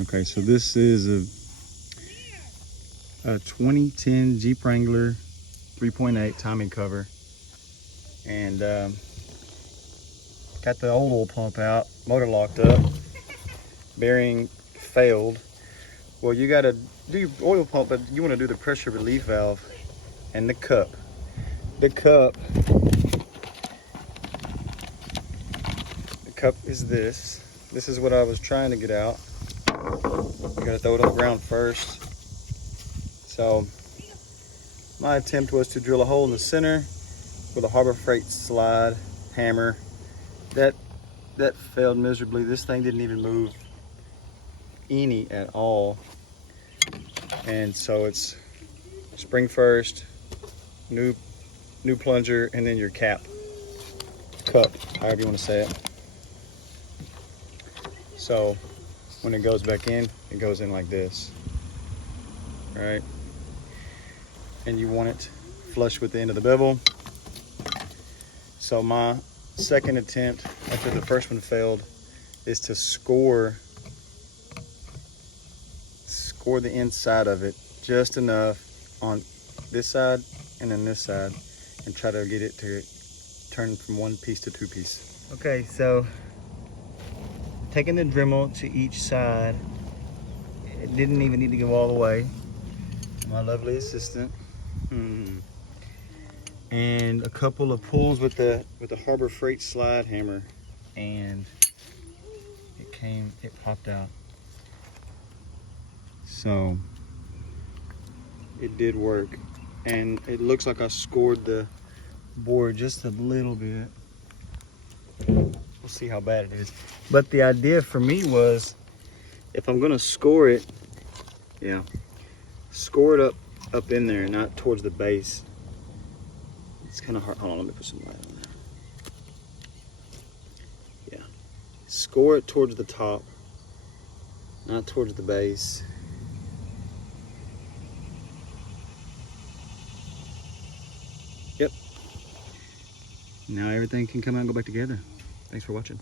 Okay, so this is a 2010 Jeep Wrangler 3.8 timing cover, and got the old oil pump out, motor locked up, bearing failed. Well, you gotta do your oil pump, but you wanna do the pressure relief valve and the cup. The cup is this. This is what I was trying to get out. You gotta throw it on the ground first. So my attempt was to drill a hole in the center with a Harbor Freight slide hammer. That failed miserably. This thing didn't even move any at all. And so it's spring first, new plunger, and then your cup, however you want to say it. So when it goes back in, it goes in like this, right? And you want it flush with the end of the bevel. So my second attempt, after the first one failed, is to score the inside of it just enough on this side and then this side, and try to get it to turn from one piece to two piece. Okay, so taking the Dremel to each side, it didn't even need to go all the way. My lovely assistant. And a couple of pulls with the Harbor Freight slide hammer, and it popped out. So it did work, and it looks like I scored the board just a little bit. We'll see how bad it is. But the idea for me was, if I'm gonna score it, score it up in there, not towards the base. It's kind of hard. Hold on, let me put some light on there. Yeah, score it towards the top, not towards the base. Yep. Now everything can come out and go back together. Thanks for watching.